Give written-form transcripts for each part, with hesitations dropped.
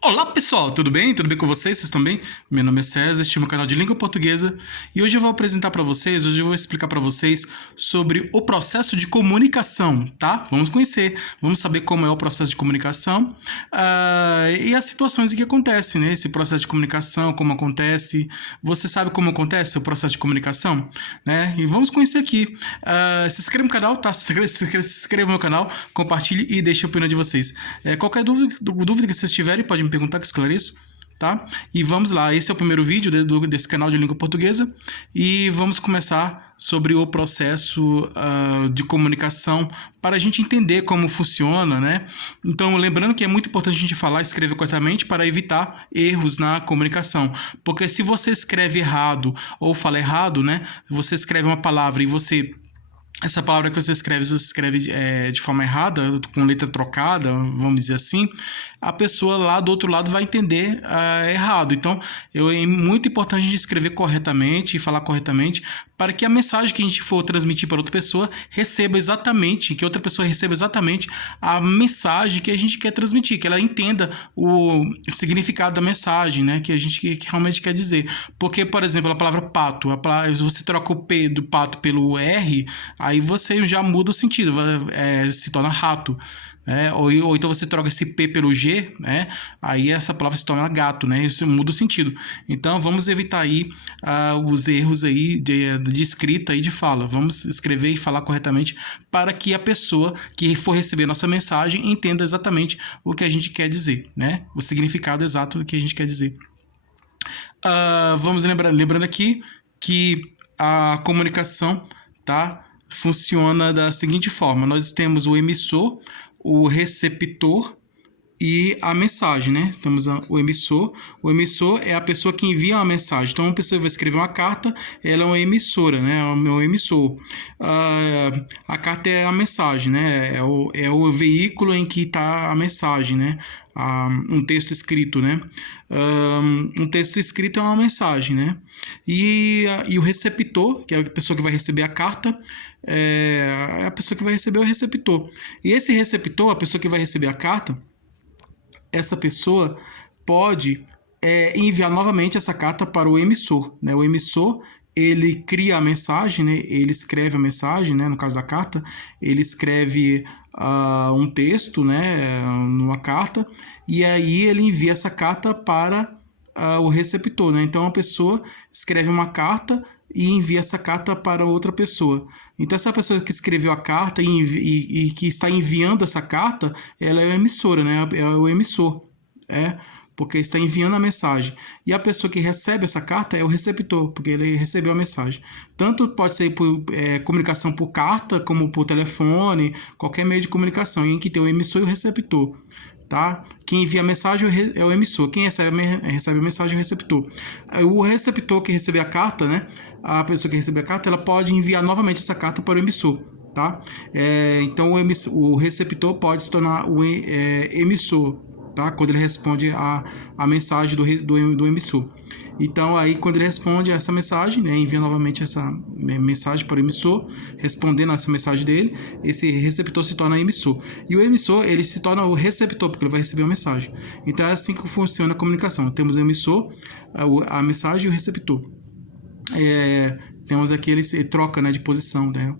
Olá pessoal, tudo bem? Tudo bem com vocês? Vocês estão bem? Meu nome é César, este é o meu canal de língua portuguesa e hoje eu vou apresentar para vocês, hoje eu vou explicar para vocês sobre o processo de comunicação, tá? Vamos conhecer, vamos saber como é o processo de comunicação e as situações em que acontecem, né? Esse processo de comunicação, como acontece, você sabe como acontece o processo de comunicação, né? E vamos conhecer aqui. Se inscreva no canal, tá? Se inscreva no meu canal, compartilhe e deixe a opinião de vocês. Qualquer dúvida que vocês tiverem, pode me perguntar que eu esclareço, tá? E vamos lá, esse é o primeiro vídeo desse canal de língua portuguesa e vamos começar sobre o processo de comunicação para a gente entender como funciona, né? Então, lembrando que é muito importante a gente falar e escrever corretamente para evitar erros na comunicação, porque se você escreve errado ou fala errado, né? Você escreve uma palavra e essa palavra que você escreve de forma errada, com letra trocada, vamos dizer assim, a pessoa lá do outro lado vai entender errado. Então, é muito importante a gente escrever corretamente e falar corretamente para que a mensagem que a gente for transmitir para outra pessoa que outra pessoa receba exatamente a mensagem que a gente quer transmitir, que ela entenda o significado da mensagem, né, que a gente que realmente quer dizer. Porque, por exemplo, a palavra pato, se você troca o P do pato pelo R, aí você já muda o sentido, se torna rato. Ou então você troca esse P pelo G, né? Aí essa palavra se torna gato, né? Isso muda o sentido. Então vamos evitar aí os erros aí de escrita e de fala. Vamos escrever e falar corretamente para que a pessoa que for receber nossa mensagem entenda exatamente o que a gente quer dizer, né? O significado exato do que a gente quer dizer. Vamos lembrando aqui que a comunicação, tá, funciona da seguinte forma: nós temos o emissor, o receptor e a mensagem, né? Temos o emissor. O emissor é a pessoa que envia uma mensagem. Então, uma pessoa vai escrever uma carta, ela é uma emissora, né? É o emissor. A carta é a mensagem, né? É o veículo em que está a mensagem, né? Um texto escrito, né? Um texto escrito é uma mensagem, né? E o receptor, que é a pessoa que vai receber a carta, é a pessoa que vai receber o receptor. E esse receptor, a pessoa que vai receber a carta, essa pessoa pode enviar novamente essa carta para o emissor, né? O emissor, ele cria a mensagem, né? Ele escreve a mensagem, né? No caso da carta, ele escreve um texto, né? Numa carta, e aí ele envia essa carta para o receptor, né? Então a pessoa escreve uma carta e envia essa carta para outra pessoa. Então essa pessoa que escreveu a carta e que está enviando essa carta, ela é a emissora, né? É o emissor, porque está enviando a mensagem. E a pessoa que recebe essa carta é o receptor, porque ele recebeu a mensagem. Tanto pode ser por comunicação por carta, como por telefone, qualquer meio de comunicação, em que tem o emissor e o receptor. Tá? Quem envia a mensagem é o emissor, quem recebe a mensagem é o receptor. O receptor que recebe a carta, né? A pessoa que recebe a carta, ela pode enviar novamente essa carta para o emissor, tá? Então o receptor pode se tornar o emissor, tá? Quando ele responde a mensagem do emissor. Então, aí, quando ele responde essa mensagem, né, envia novamente essa mensagem para o emissor, respondendo essa mensagem dele, esse receptor se torna emissor. E o emissor, ele se torna o receptor, porque ele vai receber a mensagem. Então, é assim que funciona a comunicação. Temos o emissor, a mensagem e o receptor. Temos aqui, ele troca, né, de posição, né?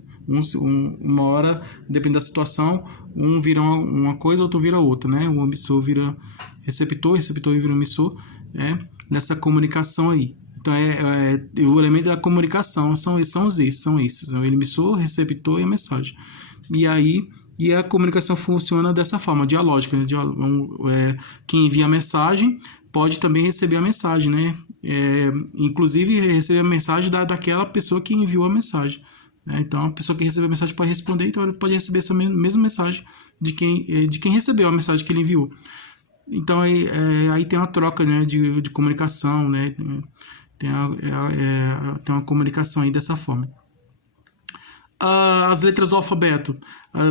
Uma hora, depende da situação, um vira uma coisa, outro vira outra, né? O emissor vira receptor, receptor vira emissor, nessa comunicação aí. Então, o elemento da comunicação são esses, o emissor, o receptor e a mensagem. E a comunicação funciona dessa forma, dialógica, né? Quem envia a mensagem pode também receber a mensagem, né? Inclusive receber a mensagem daquela pessoa que enviou a mensagem. Então, a pessoa que recebeu a mensagem pode responder, então ele pode receber essa mesma mensagem de quem recebeu a mensagem que ele enviou. Então, aí tem uma troca, né, de comunicação, né? Tem uma comunicação aí dessa forma. As letras do alfabeto.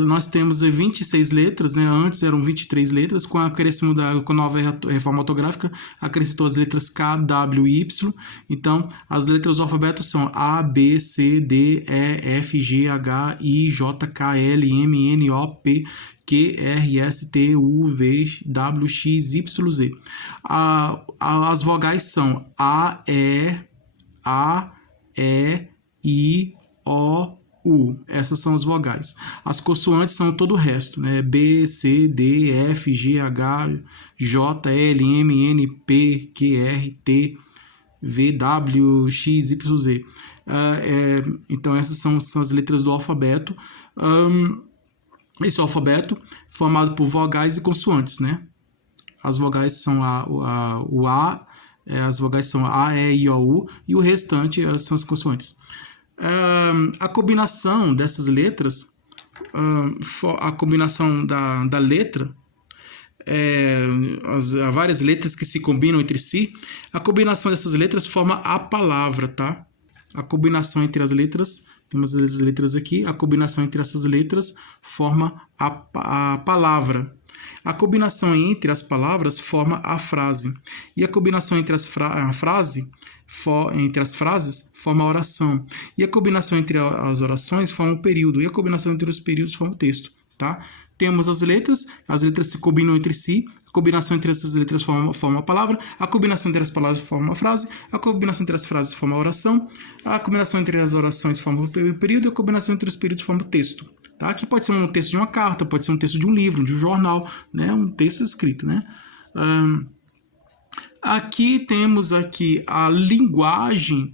Nós temos 26 letras, né? Antes eram 23 letras, com o acréscimo com a nova reforma ortográfica, acrescentou as letras K, W e Y. Então, as letras do alfabeto são A, B, C, D, E, F, G, H, I, J, K, L, M, N, O, P, Q, R, S, T, U, V, W, X, Y, Z. As vogais são A, E, I, O, U. Essas são as vogais. As consoantes são todo o resto, né? B, C, D, F, G, H, J, L, M, N, P, Q, R, T, V, W, X, Y, Z. Então, essas são as letras do alfabeto. Esse alfabeto formado por vogais e consoantes, né? As vogais são o A, as vogais são A, E, I, O, U, e o restante são as consoantes. A combinação dessas letras, a combinação da letra, as várias letras que se combinam entre si, a combinação dessas letras forma a palavra, tá? A combinação entre as letras, temos as letras aqui, a combinação entre essas letras forma a palavra. A combinação entre as palavras forma a frase. E a combinação entre as frases forma a oração. E a combinação entre as orações forma o período. E a combinação entre os períodos forma o texto. Tá? Temos as letras se combinam entre si, a combinação entre essas letras forma a palavra, a combinação entre as palavras forma uma frase, a combinação entre as frases forma a oração, a combinação entre as orações forma o período e a combinação entre os períodos forma o texto. Tá? Aqui pode ser um texto de uma carta, pode ser um texto de um livro, de um jornal, né? Um texto escrito. Né? Aqui temos a linguagem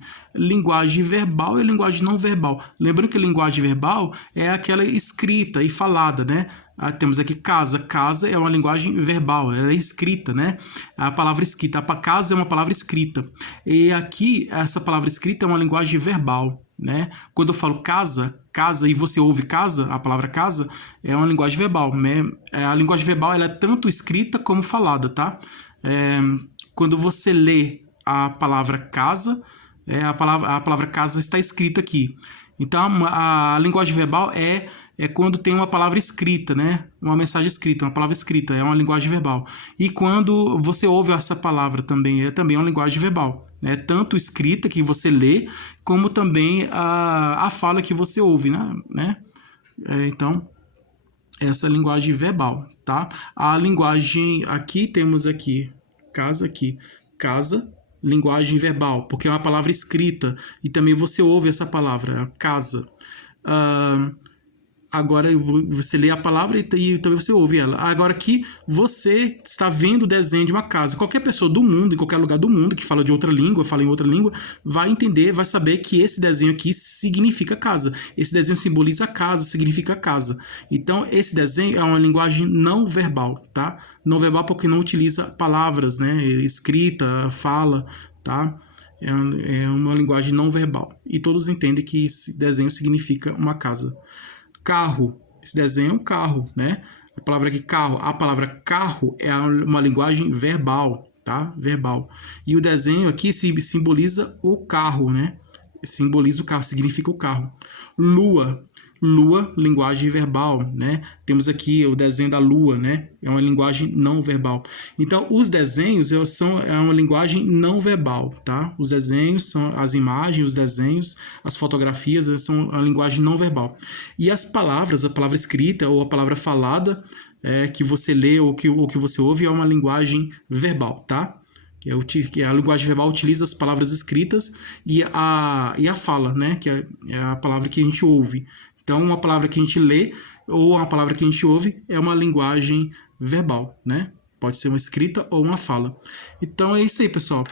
verbal e a linguagem não verbal. Lembrando que a linguagem verbal é aquela escrita e falada, né? Temos aqui casa. Casa é uma linguagem verbal, ela é escrita, né? A palavra escrita. Casa é uma palavra escrita. E aqui, essa palavra escrita é uma linguagem verbal, né? Quando eu falo casa, e você ouve casa, a palavra casa, é uma linguagem verbal, né? A linguagem verbal ela é tanto escrita como falada, tá? Quando você lê a palavra casa, a palavra casa está escrita aqui. Então, a linguagem verbal é quando tem uma palavra escrita, né? Uma mensagem escrita, uma palavra escrita, é uma linguagem verbal. E quando você ouve essa palavra também, é também uma linguagem verbal. Né? Tanto escrita, que você lê, como também a fala que você ouve, né? Então, essa é a linguagem verbal, tá? A linguagem, temos casa, linguagem verbal, porque é uma palavra escrita e também você ouve essa palavra, casa. Agora você lê a palavra e também você ouve ela. Agora aqui você está vendo o desenho de uma casa. Qualquer pessoa do mundo, em qualquer lugar do mundo que fala de outra língua, fala em outra língua, vai entender, vai saber que esse desenho aqui significa casa. Esse desenho simboliza casa, significa casa. Então esse desenho é uma linguagem não verbal, tá? Não verbal porque não utiliza palavras, né? Escrita, fala, tá? É uma linguagem não verbal. E todos entendem que esse desenho significa uma casa. Carro, esse desenho é um carro, né? A palavra carro é uma linguagem verbal, tá? Verbal. E o desenho aqui simboliza o carro, né? Simboliza o carro, significa o carro. Lua, linguagem verbal, né? Temos aqui o desenho da lua, né? É uma linguagem não verbal. Então, os desenhos é uma linguagem não verbal, tá? Os desenhos são as imagens, os desenhos, as fotografias são a linguagem não verbal. E as palavras, a palavra escrita ou a palavra falada, que você lê ou que você ouve, é uma linguagem verbal, tá? Que a linguagem verbal utiliza as palavras escritas e a fala, né? Que é a palavra que a gente ouve. Então, uma palavra que a gente lê ou uma palavra que a gente ouve é uma linguagem verbal, né? Pode ser uma escrita ou uma fala. Então, é isso aí, pessoal.